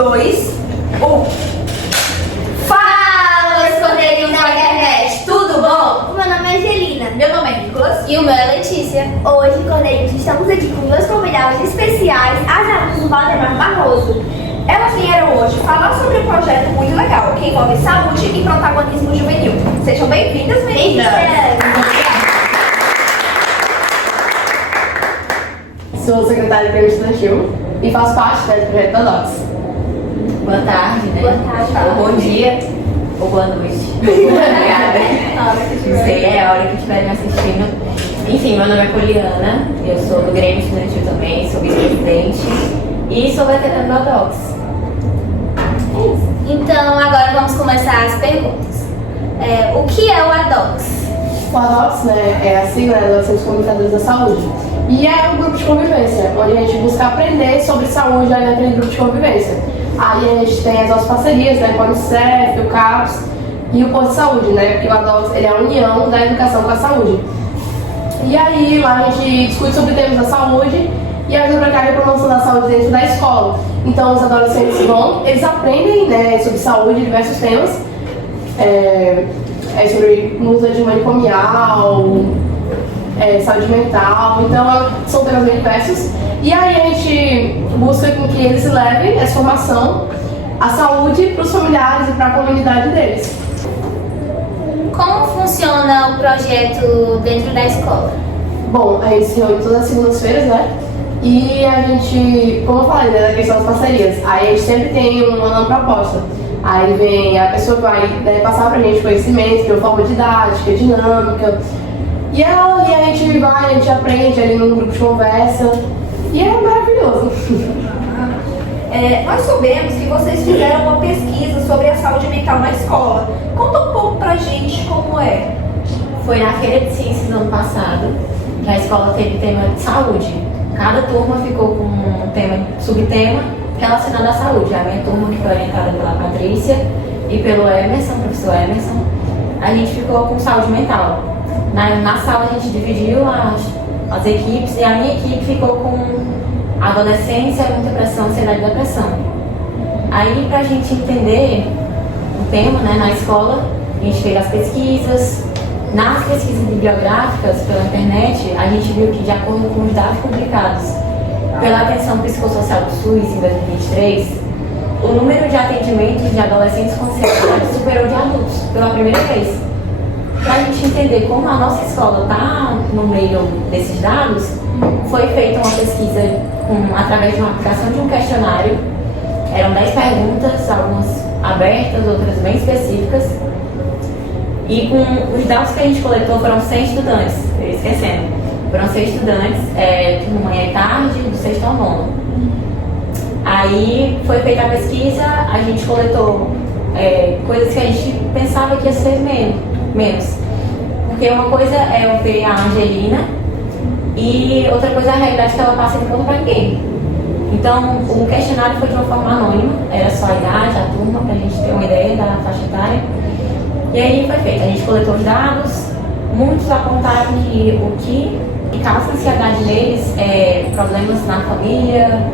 2, 1. Fala, meus esconderios na internet, tudo bom? O meu nome é Angelina. Meu nome é Nicolas. E o meu é Letícia. Hoje, Cordeiros, estamos aqui com dois convidados especiais, as alunas do Valdemar Barroso. Elas vieram hoje falar sobre um projeto muito legal que envolve saúde e protagonismo juvenil. Sejam bem-vindas, meninas! Sou secretária de estudantil e faço parte do projeto da DOCS. Boa tarde, né? Boa tarde. Ou bom dia, ou boa noite. Obrigada. Não sei, é a hora que estiverem me assistindo. Enfim, meu nome é Poliana, eu sou do Grêmio Estudantil também, sou vice-presidente e sou veterana da DOCS. Então, agora vamos começar as perguntas. O que é o ADOCS? O ADOCS, né, é a sigla da Associação dos Comunicadores da Saúde. E é um grupo de convivência, onde a gente busca aprender sobre saúde aí naquele grupo de convivência. Aí a gente tem as nossas parcerias, né, com a Unicef, o CAPS e o Posto de Saúde, né, porque o ADOCS ele é a união da educação com a saúde. E aí lá a gente discute sobre temas da saúde e ajuda para a promoção da saúde dentro da escola. Então os adolescentes eles aprendem, né, sobre saúde, diversos temas, sobre uso de manicomial, saúde mental, então são temas bem diversos. E aí a gente busca com que eles levem essa formação, a saúde para os familiares e para a comunidade deles. Como funciona o projeto dentro da escola? Bom, a gente se reúne todas as segundas-feiras, né? E a gente, como eu falei, né, da questão das parcerias, aí a gente sempre tem uma proposta. Aí vem a pessoa que vai, né, passar pra gente conhecimento, de uma forma didática, dinâmica. E ali a gente vai, a gente aprende ali num grupo de conversa. E é maravilhoso. Nós soubemos que vocês fizeram uma pesquisa sobre a saúde mental na escola. Conta um pouco pra gente como é. Foi na Feira de Ciências do ano passado que a escola teve tema de saúde. Cada turma ficou com um subtema relacionado à saúde. A minha turma, que foi orientada pela Patrícia e pelo Emerson, professor Emerson, a gente ficou com saúde mental. Na sala a gente dividiu as equipes e a minha equipe ficou com adolescência, muita pressão, ansiedade e depressão. Aí, pra gente entender o tema, né, na escola, a gente fez as pesquisas. Nas pesquisas bibliográficas pela internet, a gente viu que, de acordo com os dados publicados pela Atenção Psicossocial do SUS em 2023, o número de atendimentos de adolescentes com ansiedade superou de adultos pela primeira vez. Para a gente entender como a nossa escola está no meio desses dados, foi feita uma pesquisa através de uma aplicação de um questionário. Eram 10 perguntas, algumas abertas, outras bem específicas. E com os dados que a gente coletou foram 100 estudantes, esquecendo. Foram 100 estudantes, de manhã e tarde, do sexto ao nono. Aí foi feita a pesquisa, a gente coletou coisas que a gente pensava que ia ser menos. Porque uma coisa é eu ver a Angelina e outra coisa é a realidade que ela passa e não conta pra ninguém. Então o questionário foi de uma forma anônima, era só a idade, a turma, pra gente ter uma ideia da faixa etária. E aí foi feito, a gente coletou os dados, muitos apontaram que o que causa ansiedade neles é problemas na família,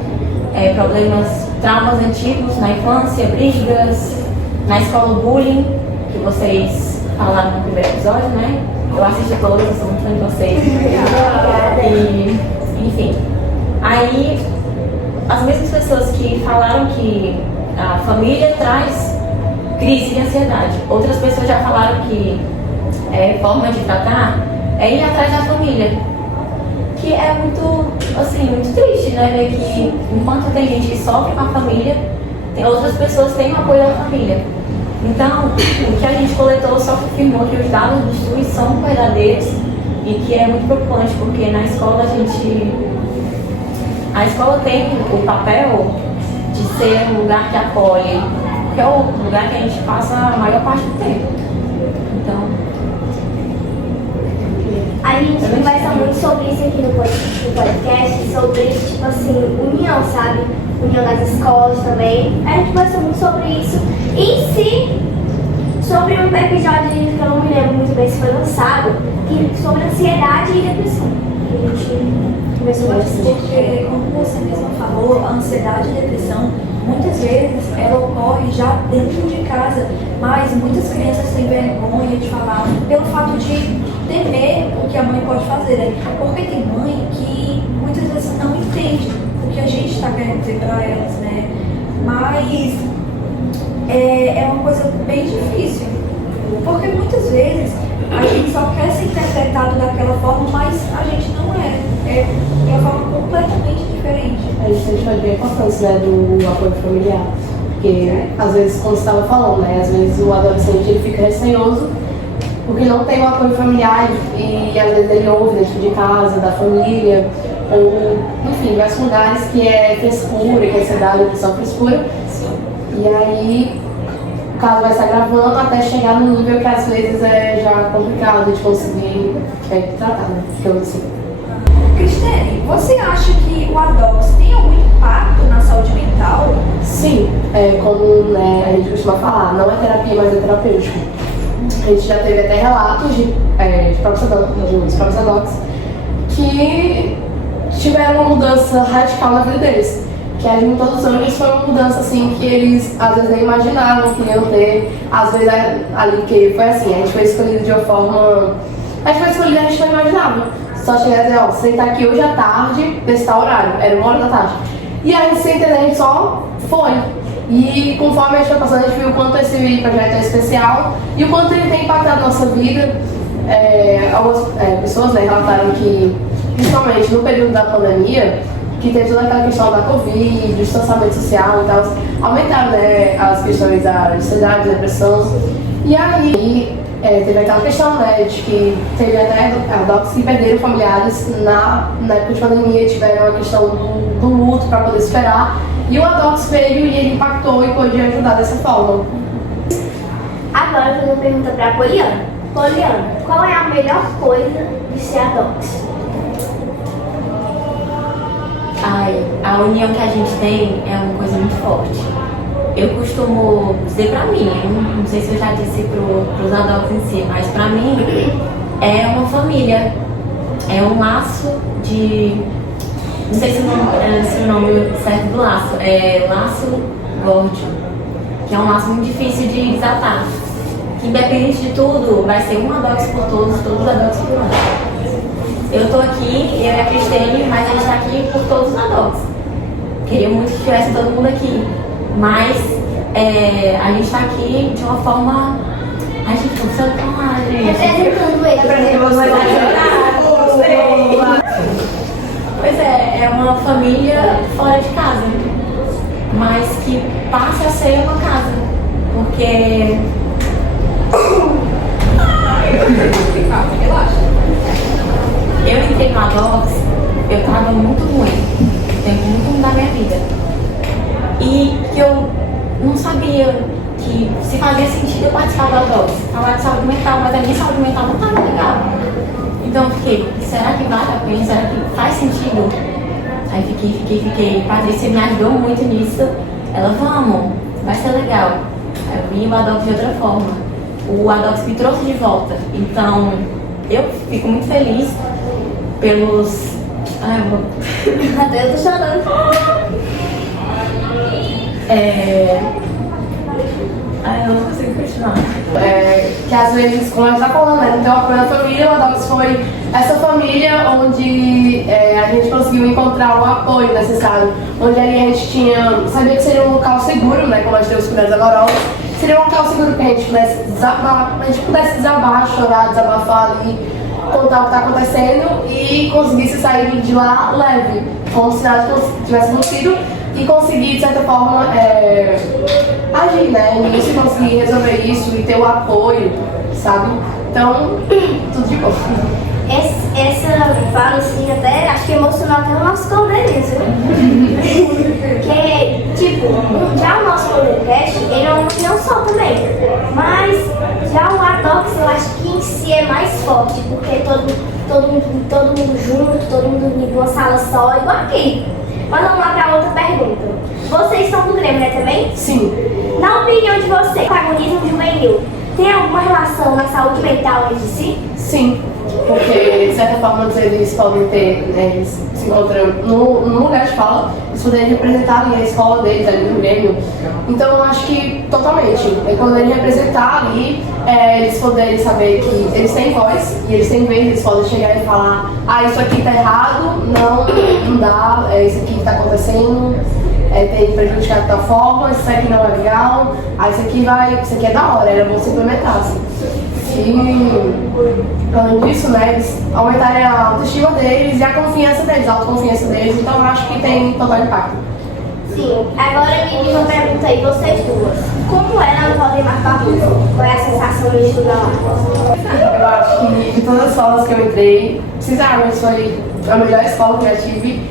traumas antigos na infância, brigas, na escola bullying, que vocês falaram no primeiro episódio, né? Eu assisti todos, eu sou muito fã de vocês. E, enfim, aí as mesmas pessoas que falaram que a família traz crise de ansiedade. Outras pessoas já falaram que forma de tratar é ir atrás da família. Que é muito, assim, muito triste, né? Ver que enquanto tem gente que sofre com a família, tem outras pessoas que têm o apoio da família. Então, o que a gente coletou só confirmou que os dados do SUS são verdadeiros e que é muito preocupante, porque na escola a escola tem o papel de ser um lugar que acolhe, que é o lugar que a gente passa a maior parte do tempo. Então, A gente conversa muito sobre isso aqui no podcast, sobre, tipo assim, união, sabe? União das escolas também. A gente conversa muito sobre isso. E em si, sobre um episódio que eu não me lembro muito bem se foi lançado, sobre ansiedade e depressão. A gente conversou bastante. Porque, como você mesma falou, a ansiedade e a depressão muitas vezes ela ocorre já dentro de casa, mas muitas crianças têm vergonha de falar pelo fato de temer o que a mãe pode fazer, né? Porque tem mãe que muitas vezes não entende o que a gente está querendo dizer para elas, né? Mas é uma coisa bem difícil, porque muitas vezes a gente só quer ser interpretado daquela forma, mas a gente não é. É de uma forma completamente diferente. A gente pode ver a importância, né, do apoio familiar. Porque, às vezes, como você estava falando, né, às vezes o adolescente ele fica receoso porque não tem o apoio familiar e às vezes ele ouve dentro de casa, da família, ou, enfim, vários lugares que é frescura, que é ansiedade, que são frescura. E aí o caso vai se agravando até chegar no nível que às vezes é já complicado de conseguir tratar, né? Digamos assim. Cristine, você acha que o ADOX tem algum impacto na saúde mental? Sim, como, né, a gente costuma falar, não é terapia, mas é terapêutico. A gente já teve até relatos de próprios ADOX que tiveram uma mudança radical na vida deles. Que em todos os anos foi uma mudança assim que eles às vezes nem imaginavam que iam ter. Às vezes ali que foi assim, a gente foi escolhido de uma forma. A gente foi escolhido, a gente não imaginava. Só chegar e dizer, ó, você tá aqui hoje à tarde, nesse tal horário, era 1h da tarde. E aí, sem entender, a gente só foi. E conforme a gente foi passando, a gente viu o quanto esse projeto é especial e o quanto ele tem impactado a nossa vida. Algumas pessoas, né, relataram que, principalmente no período da pandemia, que teve toda aquela questão da Covid, do distanciamento social e tal, aumentaram, né, as questões da ansiedade, da depressão. E aí teve aquela questão, né, de que teve até ADOX que perderam familiares na época de pandemia, tiveram a questão do luto para poder esperar. E o ADOX veio e ele impactou e pôde ajudar dessa forma. Agora eu vou fazer uma pergunta para a Poliana. Poliana, qual é a melhor coisa de ser ADOX? A união que a gente tem é uma coisa muito forte. Eu costumo dizer pra mim, não sei se eu já disse pros ADOX em si, mas pra mim é uma família, é um laço de... Não sei se o nome certo do laço, é laço górdio, que é um laço muito difícil de desatar. Que independente de tudo, vai ser um ADOX por todos os ADOX por um. Eu tô aqui, eu e a Cristine, mas a gente tá aqui por todos os ADOX. Queria muito que tivesse todo mundo aqui, mas a gente tá aqui de uma forma... A gente funciona com a gente. Representando ele. Pois é uma família fora de casa, mas que passa a ser uma casa, porque... Eu entrei no ADOX, eu tava muito ruim, tempo muito ruim da minha vida. E que eu não sabia que se fazia sentido eu participar do ADOX. Falar de saúde mental, mas a minha saúde mental não estava legal. Então eu fiquei, será que vale a pena? Será que faz sentido? Aí fiquei. Patrícia me ajudou muito nisso. Ela, vamos, vai ser legal. Aí eu vi o ADOX de outra forma. O ADOX me trouxe de volta. Então eu fico muito feliz pelos... Até eu tô chorando. Eu não consigo continuar. Que às vezes, como a gente tá falando, né, não tem o apoio da família, o ADOX foi essa família onde a gente conseguiu encontrar o apoio necessário, onde ali a gente sabia que seria um local seguro, né, como nós temos Cuidados Agora, seria um local seguro que a gente pudesse desabar, chorar, desabafar ali, contar o que está acontecendo e conseguisse sair de lá leve, como se nada tivesse acontecido e conseguir, de certa forma, agir, né, nisso e conseguir resolver isso e ter o apoio, sabe? Então, tudo de bom. Essa fala assim, até acho que emocionou até o nosso Coldercast, porque, tipo, já o nosso Coldercast, ele é uma opinião só também, mas já o ADOX eu acho que em si é mais forte, porque todo mundo junto, todo mundo em uma sala só, igual aqui. Mas vamos lá para outra pergunta. Vocês são do Grêmio, né, também? Sim. Na opinião de vocês, o protagonismo juvenil tem alguma relação na saúde mental entre si? Sim, porque de certa forma eles podem ter, né, eles se encontram no lugar de fala, eles poderem representar ali a escola deles, ali no Grêmio. Então eu acho que totalmente, quando eles representar ali, eles poderem saber que eles têm voz e eles têm vez, eles podem chegar e falar, isso aqui tá errado, não dá, isso aqui que tá acontecendo, tem que prejudicar de tal forma, isso aqui não é legal, isso aqui é da hora, era bom se implementar, assim. E, além disso, né, eles aumentarem a autoestima deles e a confiança deles, a autoconfiança deles, então eu acho que tem total impacto. Sim, agora me diz uma pergunta aí, vocês duas. Como era no Valdemar Barroso? Qual é a sensação de estudar lá? Eu acho que de todas as escolas que eu entrei, sinceramente foi a melhor escola que eu já tive.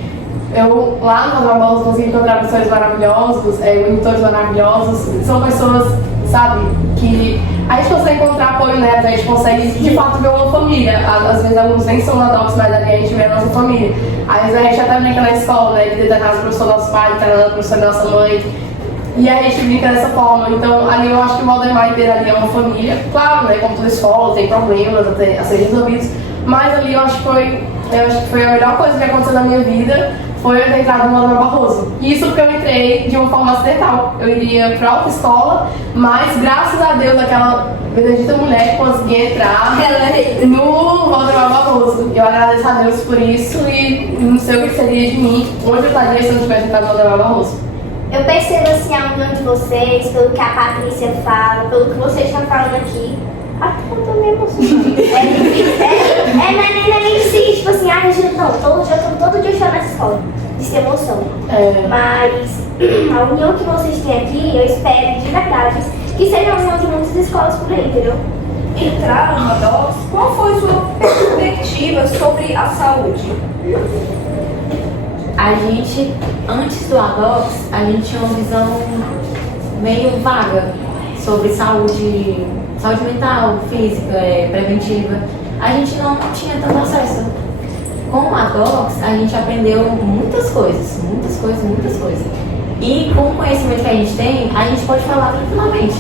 Eu lá no Valdemar Barroso consegui encontrar professores maravilhosos, monitores maravilhosos, são pessoas, sabe, que a gente consegue encontrar apoio nelas, a gente consegue de fato ver uma família. Às vezes alguns nem são adultos, mas ali a gente vê a nossa família. Às vezes a gente até brinca na escola, né, que tá na casa do professor do nosso pai, tá na professora da nossa mãe. E a gente brinca dessa forma. Então ali eu acho que o Valdemar inteiro ali é uma família. Claro, né, como toda escola, tem problemas a serem resolvidos. Mas ali eu acho que foi a melhor coisa que aconteceu na minha vida, foi eu ter entrado no Valdemar Barroso. Isso porque eu entrei de uma forma acidental. Eu iria para outra escola, mas graças a Deus aquela bendita mulher conseguia entrar no Valdemar Barroso. Eu agradeço a Deus por isso e não sei o que seria de mim, onde eu estaria se eu não tivesse entrado no Valdemar Barroso. Eu percebo assim a união de vocês, pelo que a Patrícia fala, pelo que vocês estão falando aqui. Eu tô me emocionando. Não é nem se, tipo assim, todo dia eu choro nessa escola. Isso é emoção. Mas a união que vocês têm aqui, eu espero de verdade que seja a união de muitas escolas por aí, entendeu? Entraram no DOCS, qual foi sua perspectiva sobre a saúde? A gente, antes do ADOCS, a gente tinha uma visão meio vaga sobre saúde mental, física, preventiva. A gente não tinha tanto acesso. Com o ADOCS, a gente aprendeu muitas coisas. E com o conhecimento que a gente tem, a gente pode falar tranquilamente.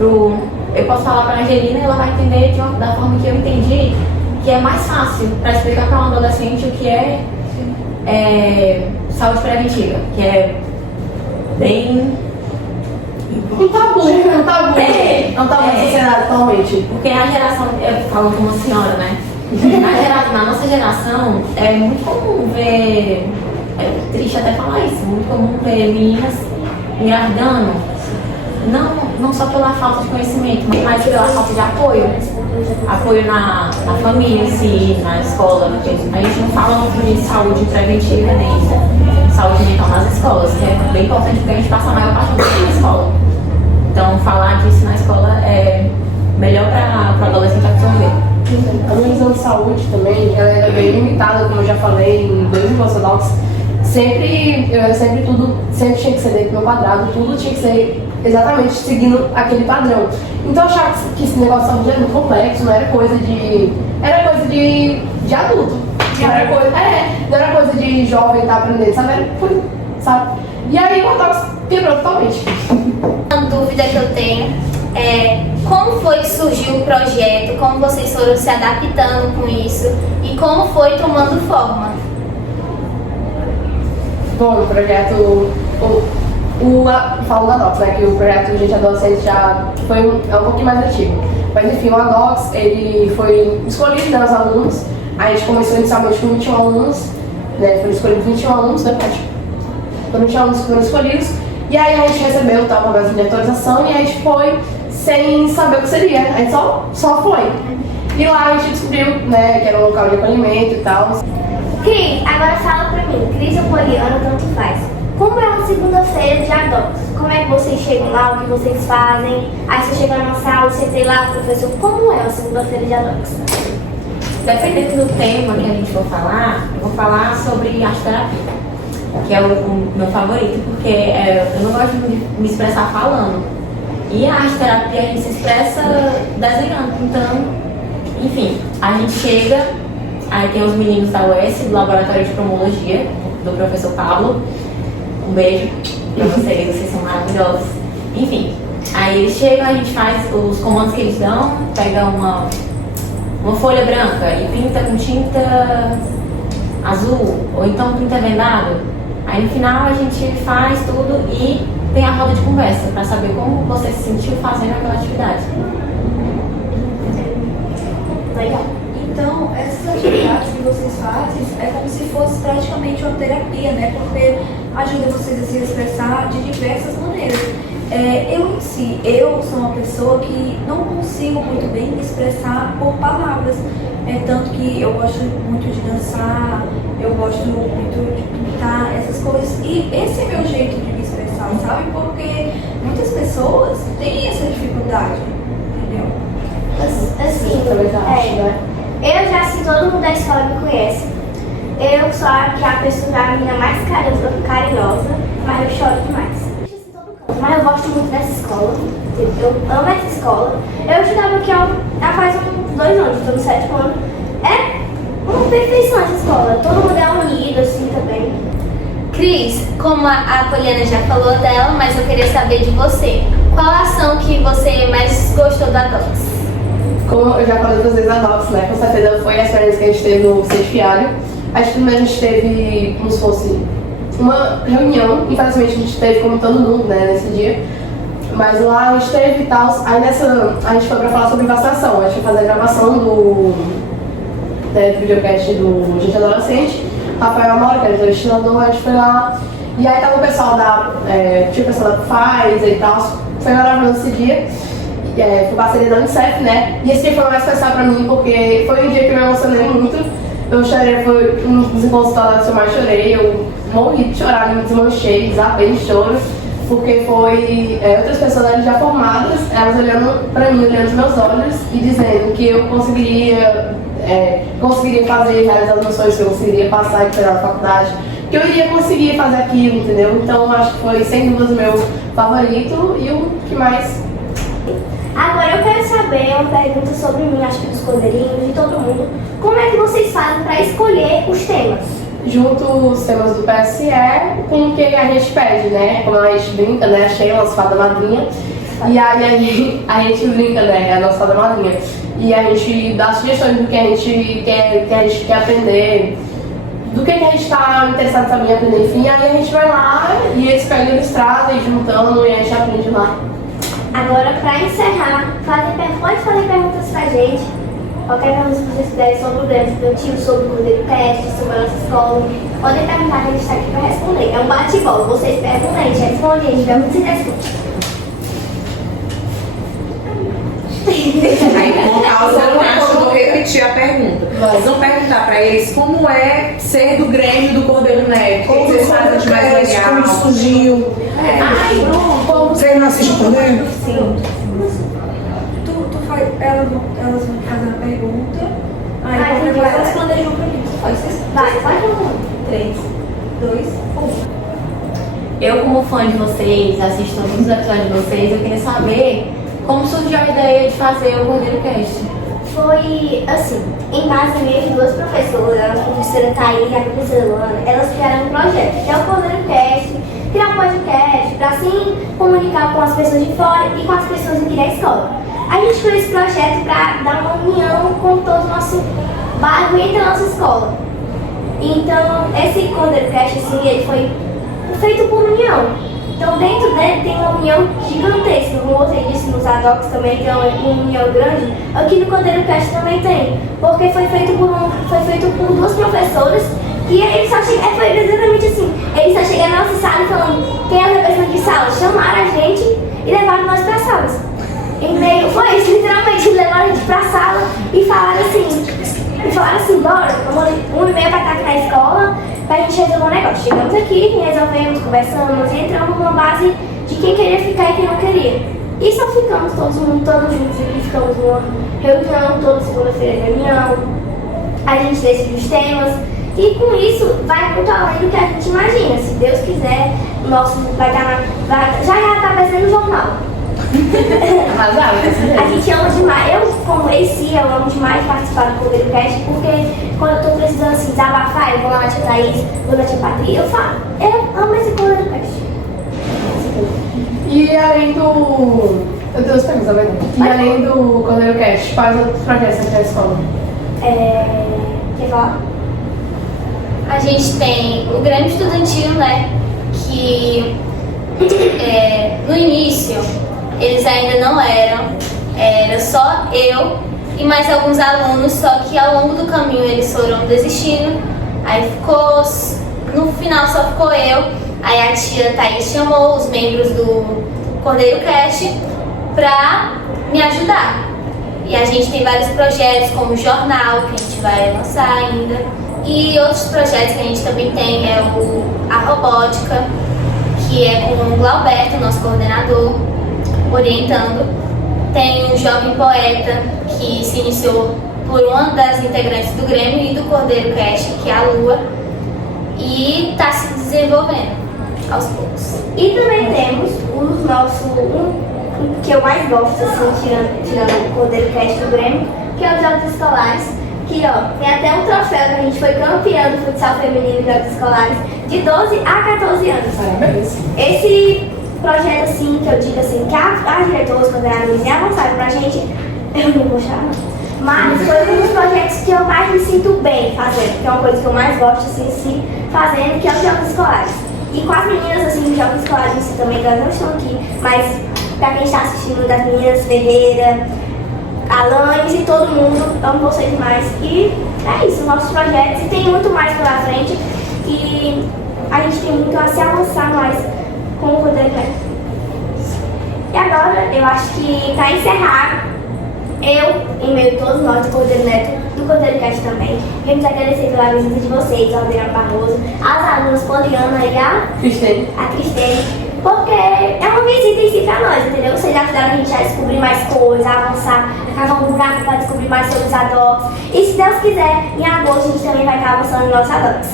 Eu posso falar para a Angelina e ela vai entender da forma que eu entendi, que é mais fácil para explicar para um adolescente o que é saúde preventiva, que é bem... Um tabu na sociedade atualmente. Porque a geração, falando como uma senhora, né? Na nossa geração, é muito comum ver, é triste até falar isso, muito comum ver meninas engravidando, não só pela falta de conhecimento, mas pela falta de apoio na família em si, na escola. A gente não fala muito de saúde preventiva nem saúde mental nas escolas, que é bem importante porque a gente passa a maior parte do tempo na escola. Então falar disso na escola é melhor para o adolescente absorver. A minha visão de saúde também, ela era bem limitada, como eu já falei em 2 encontros adultos. Sempre tinha que ser dentro do meu quadrado, tudo tinha que ser exatamente seguindo aquele padrão. Então eu achava que esse negócio de saúde era muito complexo, não era coisa de. Era coisa de adulto. Não era coisa de jovem estar aprendendo, sabe? E aí o ADOCS quebrou totalmente. Uma dúvida que eu tenho é como foi que surgiu o projeto, como vocês foram se adaptando com isso e como foi tomando forma? Bom, o projeto, falando da ADOCS, né, que o projeto Gente Adolescente já é um pouquinho mais antigo. Mas enfim, o ADOCS, ele foi escolhido pelos alunos. A gente começou inicialmente com 21 alunos, né, foram escolhidos 21 alunos, né, foram 21 alunos que foram escolhidos. E aí a gente recebeu o tal programa de atualização e a gente foi sem saber o que seria, a gente só foi. E lá a gente descobriu, né, que era um local de acolhimento e tal. Cris, agora fala pra mim, Cris ou Poliana, tanto faz. Como é uma segunda-feira de ADOCS? Como é que vocês chegam lá, o que vocês fazem? Aí você chega na sala, você tem lá o professor. Como é uma segunda-feira de ADOCS? Dependendo do tema que a gente for falar, eu vou falar sobre arte terapia, que é o meu favorito, porque eu não gosto de me expressar falando. E a arte terapia a gente se expressa desenhando. Então, enfim, a gente chega, aí tem os meninos da UES, do Laboratório de Cromologia, do professor Pablo. Um beijo pra vocês são maravilhosos. Enfim, aí eles chegam, a gente faz os comandos que eles dão, pega uma folha branca e pinta com tinta azul, ou então pinta vendado. Aí no final a gente faz tudo e tem a roda de conversa para saber como você se sentiu fazendo aquela atividade. Legal. Então, essas atividades que vocês fazem é como se fosse praticamente uma terapia, né? Porque ajuda vocês a se expressar de diversas maneiras. Eu sou uma pessoa que não consigo muito bem me expressar por palavras. Tanto que eu gosto muito de dançar, eu gosto muito de pintar, essas coisas. E esse é meu jeito de me expressar, sabe? Porque muitas pessoas têm essa dificuldade, entendeu? Assim, Também acho. eu já, assim, todo mundo da escola me conhece. Eu sou a pessoa, a menina mais carinhosa, mas eu choro demais. Mas eu gosto muito dessa escola, eu amo essa escola. Eu estudava aqui há faz uns 2 anos, estou no 7º ano. É uma perfeição essa escola, todo mundo é unido assim também. Cris, como a Poliana já falou dela, mas eu queria saber de você. Qual a ação que você mais gostou da DOCS? Como eu já falei com vocês, a DOCS, né? Com certeza foi a experiência que a gente teve no Certifiário. Acho que primeiro a gente teve como se fosse uma reunião, infelizmente a gente teve como todo mundo, né, nesse dia. Mas lá a gente teve e tal. Aí a gente foi pra falar sobre vacinação. A gente foi fazer a gravação do videocast do Gente Adolescente. Rafael Amora, que era o destilador, a gente foi lá. E aí tava o pessoal tinha o pessoal da Pfizer e tal. Foi maravilhoso esse dia. Foi parceria da Unicef, né? E esse dia foi o mais especial pra mim, porque foi um dia que eu me emocionei muito. Eu chorei, foi um dos encontros que eu mais chorei. Eu morri de chorar, me desmanchei, desabei de choro. Porque foi outras pessoas ali já formadas, elas olhando pra mim, olhando nos meus olhos e dizendo que eu conseguiria fazer, realizar os meus sonhos, que eu conseguiria passar e tirar a faculdade, que eu iria conseguir fazer aquilo, entendeu? Então acho que foi sem dúvida o meu favorito e o que mais. Agora eu quero saber uma pergunta sobre mim, acho que dos cordeirinhos, de todo mundo. Como é que vocês fazem para escolher os temas? Junto os temas do PSE com o que a gente pede, né? Como a gente brinca, né? A Sheila, nossa fada madrinha. E aí a gente brinca, né? A nossa fada madrinha. E a gente dá sugestões do que a gente quer aprender, do que a gente está interessado também em aprender, enfim. Aí a gente vai lá e eles pegam, eles trazem, juntando e a gente aprende lá. Agora, para encerrar, pode fazer perguntas pra gente. Qualquer pergunta que vocês quiserem sobre o grande estudantil, sobre o Cordeiro Cast, sobre a nossa escola, podem perguntar que a gente está aqui para responder. É um bate-bola, vocês perguntam, a gente responde, a gente vai muito responde. Aí, por causa, eu acho que eu vou repetir a pergunta. Vocês vão perguntar pra eles como é ser do Grêmio do Cordeiro Neto. O que vocês fazem de mais legal? Como surgiu? Você não assiste Cordeiro? Sim. Elas vão fazer a pergunta. Aí qualquer coisa elas planejam pra mim. Vai, um. 3, 2, 1. Eu, como fã de vocês, assisto todos os episódios de vocês, eu queria saber como surgiu a ideia de fazer o Cordeiro Cast. Foi assim, em base mesmo, 2 professoras, a professora Thaís e a professora Luana, elas criaram um projeto, que é o Cordeiro Cast, criar um podcast, para assim comunicar com as pessoas de fora e com as pessoas aqui da escola. A gente criou esse projeto para dar uma união com todo o nosso bairro entre a nossa escola. Então, esse Cordeiro Cast, assim, ele foi feito por união. Então, dentro dele tem uma união gigantesca, como você disse, nos ADOCs também tem uma união grande. Aqui no Cordeiro Cast também tem, porque foi feito por 2 professoras e eles só chegaram, foi exatamente assim, eles só chegaram na nossa sala falando quem é a representante de sala, chamaram a gente e levaram nós para as salas. Foi isso, literalmente, levaram a gente pra sala e falaram assim, bora, 1h30 vai estar aqui na escola pra gente resolver um negócio. Chegamos aqui, resolvemos, conversamos e entramos numa base de quem queria ficar e quem não queria. E só ficamos todos juntos aqui, ficamos numa reunião, toda segunda-feira reunião, a gente decide os temas e com isso vai muito além do que a gente imagina. Se Deus quiser, o nosso vai estar já está aparecendo no jornal. A gente ama demais, eu como eu amo demais participar do Cordeiro Cast, porque quando eu tô precisando assim, desabafar, eu vou lá na tia Thaís, vou na tia Patrícia, eu falo, eu amo esse Cordeiro Cast. E além do... Eu tenho 2 perguntas, tá vendo? E além do Cordeiro Cast, quais outros projetos você tem na escola? Quer falar? A gente tem o Grêmio Estudantil, né? Que no início eles ainda não eram, era só eu e mais alguns alunos, só que ao longo do caminho eles foram desistindo, aí no final só ficou eu, aí a tia Thaís chamou os membros do Cordeiro Cast pra me ajudar. E a gente tem vários projetos, como o jornal, que a gente vai lançar ainda, e outros projetos que a gente também tem é a robótica, que é com o Glauberto, nosso coordenador, orientando. Tem o Jovem Poeta, que se iniciou por uma das integrantes do Grêmio e do Cordeiro Cast, que é a Lua, e está se desenvolvendo aos poucos. E também temos o nosso, que eu mais gosto, assim, tirando o Cordeiro Cast do Grêmio, que é os Jogos Escolares, que tem até um troféu que a gente foi campeão do futsal feminino de Jogos Escolares de 12 a 14 anos. Parabéns. Esse projeto, assim, que eu digo assim, que as diretoras, coordenadoras me avançaram pra gente, eu não vou chorar, mas foi um dos projetos que eu mais me sinto bem fazendo, que é uma coisa que eu mais gosto, assim, fazendo, que é os Jogos Escolares. E com as meninas, assim, dos Jogos Escolares em si também, que elas não estão aqui, mas pra quem está assistindo, das meninas, Ferreira, Alanes e todo mundo, amo vocês demais. E é isso, nossos projetos, e tem muito mais pela frente, e a gente tem muito a se avançar mais com o Cordeiro Cast. E agora, eu acho que para encerrar, eu, em meio a todos nós do Cordeiro Neto, do Cordeiro Cast também, queremos agradecer pela visita de vocês, ao Adriano Barroso, às alunas Poliana e a Cristine, porque é uma visita em si pra nós, entendeu? Vocês ajudaram a gente a descobrir mais coisas, a avançar, a cavar um buraco para descobrir mais sobre os adox. E se Deus quiser, em agosto a gente também vai estar avançando em nossos adox.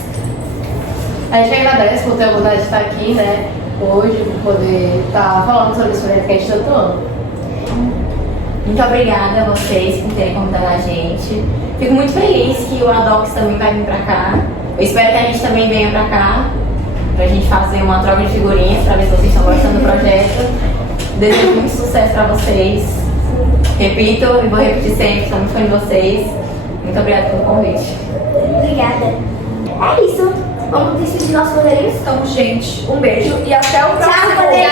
A gente agradece por ter a vontade de estar aqui, né, hoje, por poder estar falando sobre esse projeto que a gente tanto ama. Muito obrigada a vocês por terem convidado a gente. Fico muito feliz que o Adox também vai vir pra cá. Eu espero que a gente também venha pra cá, pra gente fazer uma troca de figurinhas, pra ver se vocês estão gostando do projeto. Desejo muito sucesso pra vocês. Repito e vou repetir sempre, sou muito fã de vocês. Muito obrigada pelo convite. Obrigada. É isso. Vamos despedir nossos roteiristas? Então, gente, um beijo e até o próximo. Tchau, Cordeiro.